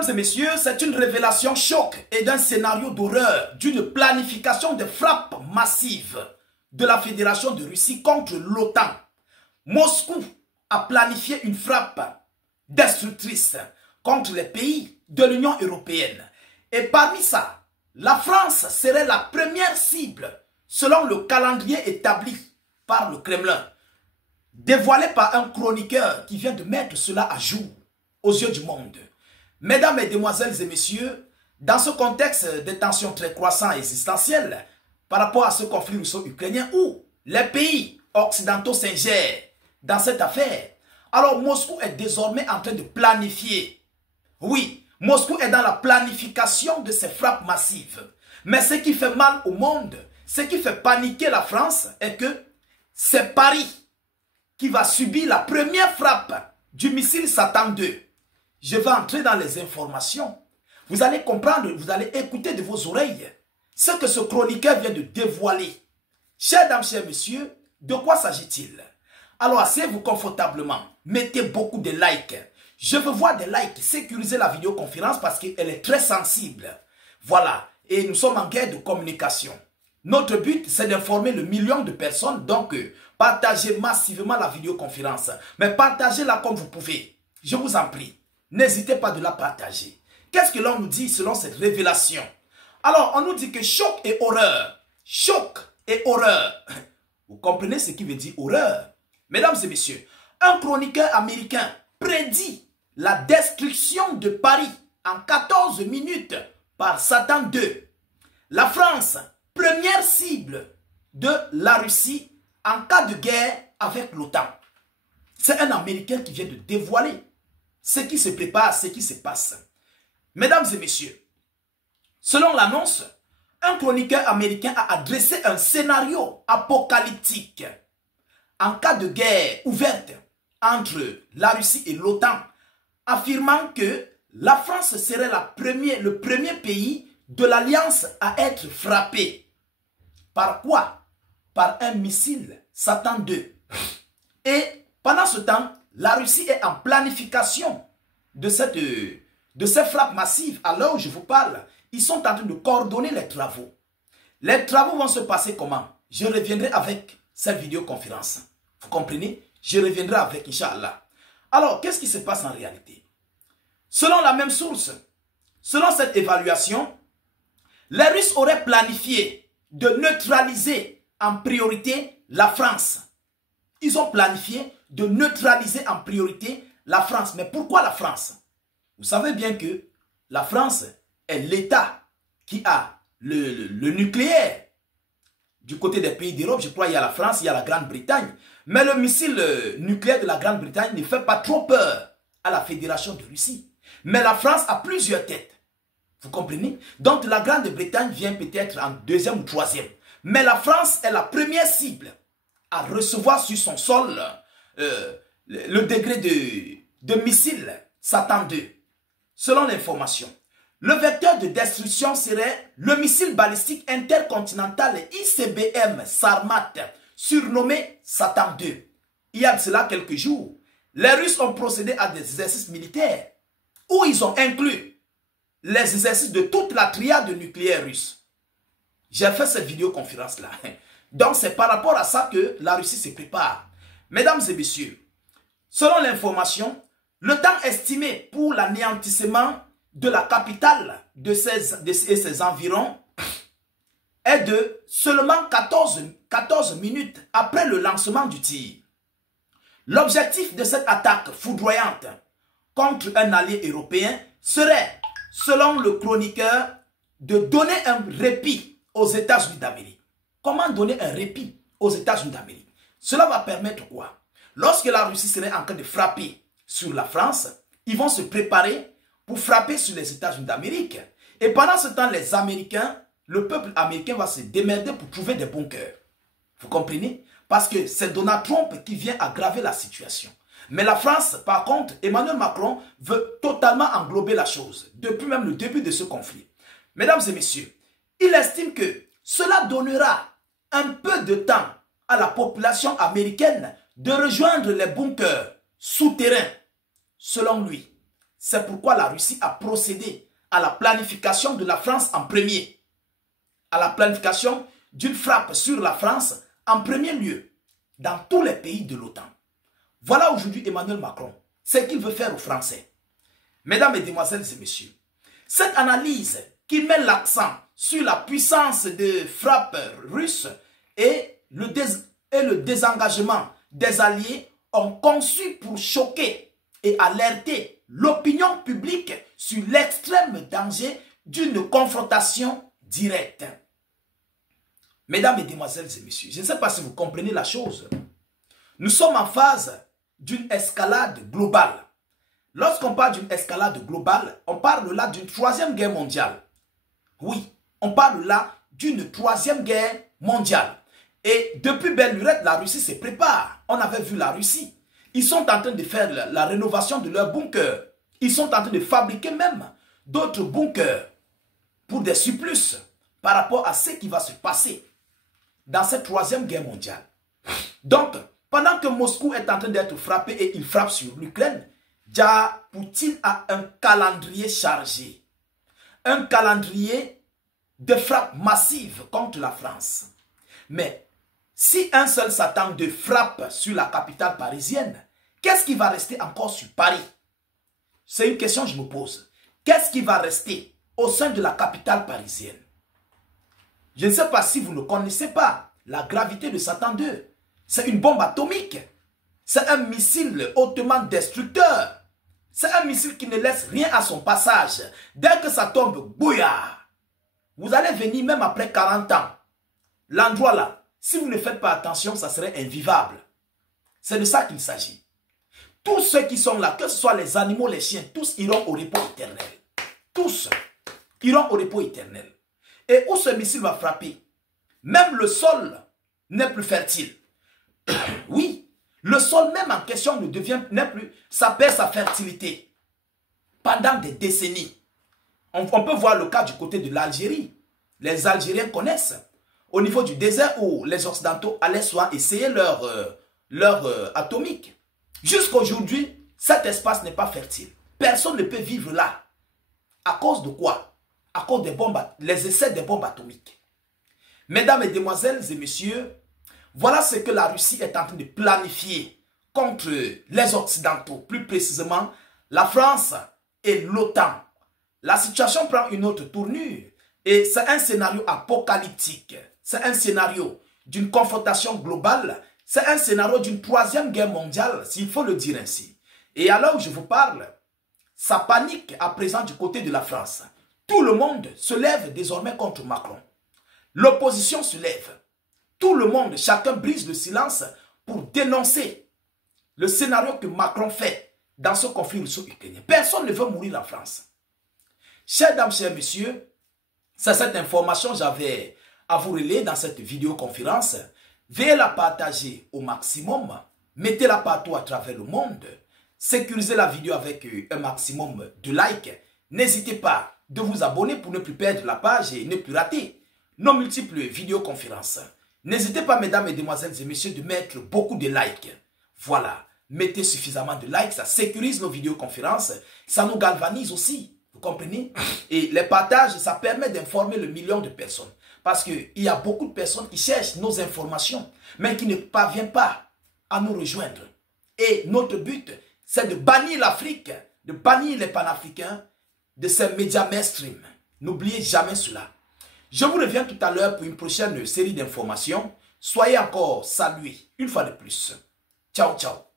Mesdames et messieurs, c'est une révélation choc et d'un scénario d'horreur, d'une planification de frappes massives de la Fédération de Russie contre l'OTAN. Moscou a planifié une frappe destructrice contre les pays de l'Union européenne. Et parmi ça, la France serait la première cible selon le calendrier établi par le Kremlin, dévoilé par un chroniqueur qui vient de mettre cela à jour aux yeux du monde. Mesdames, Mesdemoiselles et Messieurs, dans ce contexte de tensions très croissantes et existentielles par rapport à ce conflit russo-ukrainien où les pays occidentaux s'ingèrent dans cette affaire, alors Moscou est désormais en train de planifier. Oui, Moscou est dans la planification de ces frappes massives. Mais ce qui fait mal au monde, ce qui fait paniquer la France est que c'est Paris qui va subir la première frappe du missile Satan 2. Je vais entrer dans les informations. Vous allez comprendre, vous allez écouter de vos oreilles ce que ce chroniqueur vient de dévoiler. Chers dames, chers messieurs, de quoi s'agit-il? Alors asseyez-vous confortablement, mettez beaucoup de likes. Je veux voir des likes, sécurisez la vidéoconférence parce qu'elle est très sensible. Voilà, et nous sommes en guerre de communication. Notre but, c'est d'informer le million de personnes, donc partagez massivement la vidéoconférence. Mais partagez-la comme vous pouvez, je vous en prie. N'hésitez pas de la partager. Qu'est-ce que l'on nous dit selon cette révélation? Alors, on nous dit que choc et horreur. Choc et horreur. Vous comprenez ce qui veut dire horreur? Mesdames et messieurs, un chroniqueur américain prédit la destruction de Paris en 14 minutes par Satan 2. La France, première cible de la Russie en cas de guerre avec l'OTAN. C'est un Américain qui vient de dévoiler ce qui se prépare, ce qui se passe. Mesdames et messieurs, selon l'annonce, un chroniqueur américain a adressé un scénario apocalyptique en cas de guerre ouverte entre la Russie et l'OTAN, affirmant que la France serait le premier pays de l'Alliance à être frappé. Par quoi? Par un missile Satan 2. Et pendant ce temps, la Russie est en planification de ces frappes massives. À l'heure où je vous parle, ils sont en train de coordonner les travaux. Les travaux vont se passer comment? Je reviendrai avec cette vidéoconférence. Vous comprenez? Je reviendrai avec, Inch'Allah. Alors, qu'est-ce qui se passe en réalité? Selon la même source, selon cette évaluation, les Russes auraient planifié de neutraliser en priorité la France. Ils ont planifié de neutraliser en priorité la France. Mais pourquoi la France? Vous savez bien que la France est l'État qui a le nucléaire. Du côté des pays d'Europe, je crois qu'il y a la France, il y a la Grande-Bretagne. Mais le missile nucléaire de la Grande-Bretagne ne fait pas trop peur à la Fédération de Russie. Mais la France a plusieurs têtes. Vous comprenez? Donc la Grande-Bretagne vient peut-être en deuxième ou troisième. Mais la France est la première cible à recevoir sur son sol le degré de missile Satan 2. Selon l'information, le vecteur de destruction serait le missile balistique intercontinental ICBM Sarmat, surnommé Satan 2. Il y a de cela quelques jours, les Russes ont procédé à des exercices militaires où ils ont inclus les exercices de toute la triade nucléaire russe. J'ai fait cette vidéoconférence-là. Donc c'est par rapport à ça que la Russie se prépare. Mesdames et messieurs, selon l'information, le temps estimé pour l'anéantissement de la capitale et ses environs est de seulement 14 minutes après le lancement du tir. L'objectif de cette attaque foudroyante contre un allié européen serait, selon le chroniqueur, de donner un répit aux États-Unis d'Amérique. Comment donner un répit aux États-Unis d'Amérique? Cela va permettre quoi? Lorsque la Russie serait en train de frapper sur la France, ils vont se préparer pour frapper sur les États-Unis d'Amérique. Et pendant ce temps, les Américains, le peuple américain va se démerder pour trouver des bunkers. Vous comprenez? Parce que c'est Donald Trump qui vient aggraver la situation. Mais la France, par contre, Emmanuel Macron veut totalement englober la chose, depuis même le début de ce conflit. Mesdames et messieurs, il estime que cela donnera un peu de temps à la population américaine de rejoindre les bunkers souterrains. Selon lui, C'est pourquoi la Russie a procédé à la planification de la France en premier. À la planification d'une frappe sur la France en premier lieu dans tous les pays de l'OTAN. Voilà aujourd'hui Emmanuel Macron, ce qu'il veut faire aux Français. Mesdames, Mesdemoiselles et Messieurs, cette analyse qui met l'accent sur la puissance de frappe russe et le désengagement des alliés ont conçu pour choquer et alerter l'opinion publique sur l'extrême danger d'une confrontation directe. Mesdames, Mesdemoiselles et Messieurs, je ne sais pas si vous comprenez la chose. Nous sommes en phase d'une escalade globale. Lorsqu'on parle d'une escalade globale, on parle là d'une troisième guerre mondiale. Oui, on parle là d'une troisième guerre mondiale. Et depuis belle lurette, la Russie se prépare. On avait vu la Russie. Ils sont en train de faire la rénovation de leurs bunkers. Ils sont en train de fabriquer même d'autres bunkers pour des surplus par rapport à ce qui va se passer dans cette troisième guerre mondiale. Donc, pendant que Moscou est en train d'être frappé et il frappe sur l'Ukraine, Poutine a un calendrier chargé. Un calendrier de frappe massive contre la France. Mais si un seul Satan de frappe sur la capitale parisienne, qu'est-ce qui va rester encore sur Paris? C'est une question que je me pose. Qu'est-ce qui va rester au sein de la capitale parisienne? Je ne sais pas si vous ne connaissez pas la gravité de Satan 2. C'est une bombe atomique. C'est un missile hautement destructeur. C'est un missile qui ne laisse rien à son passage. Dès que ça tombe, bouillard. Vous allez venir même après 40 ans. L'endroit là, si vous ne faites pas attention, ça serait invivable. C'est de ça qu'il s'agit. Tous ceux qui sont là, que ce soit les animaux, les chiens, tous iront au repos éternel. Tous iront au repos éternel. Et où ce missile va frapper, même le sol n'est plus fertile. Oui, le sol même en question n'est plus, ça perd sa fertilité. Pendant des décennies. On peut voir le cas du côté de l'Algérie. Les Algériens connaissent. Au niveau du désert où les Occidentaux allaient soit essayer leur atomique. Jusqu'à aujourd'hui, cet espace n'est pas fertile. Personne ne peut vivre là. À cause de quoi? À cause des bombes, les essais des bombes atomiques. Mesdames, Mesdemoiselles et Messieurs, voilà ce que la Russie est en train de planifier contre les Occidentaux, plus précisément la France et l'OTAN. La situation prend une autre tournure et c'est un scénario apocalyptique. C'est un scénario d'une confrontation globale. C'est un scénario d'une troisième guerre mondiale, s'il faut le dire ainsi. Et alors je vous parle, ça panique à présent du côté de la France. Tout le monde se lève désormais contre Macron. L'opposition se lève. Tout le monde, chacun brise le silence pour dénoncer le scénario que Macron fait dans ce conflit russo-ukrainien. Personne ne veut mourir en France. Chers dames, chers messieurs, c'est cette information que j'avais à vous relayer dans cette vidéoconférence. Veuillez la partager au maximum. Mettez-la partout à travers le monde. Sécurisez la vidéo avec un maximum de likes. N'hésitez pas de vous abonner pour ne plus perdre la page et ne plus rater nos multiples vidéoconférences. N'hésitez pas, mesdames, mesdemoiselles et messieurs, de mettre beaucoup de likes. Voilà, mettez suffisamment de likes, ça sécurise nos vidéoconférences, ça nous galvanise aussi, vous comprenez? Et les partages, ça permet d'informer le million de personnes. Parce qu'il y a beaucoup de personnes qui cherchent nos informations, mais qui ne parviennent pas à nous rejoindre. Et notre but, c'est de bannir l'Afrique, de bannir les panafricains de ces médias mainstream. N'oubliez jamais cela. Je vous reviens tout à l'heure pour une prochaine série d'informations. Soyez encore salués une fois de plus. Ciao, ciao.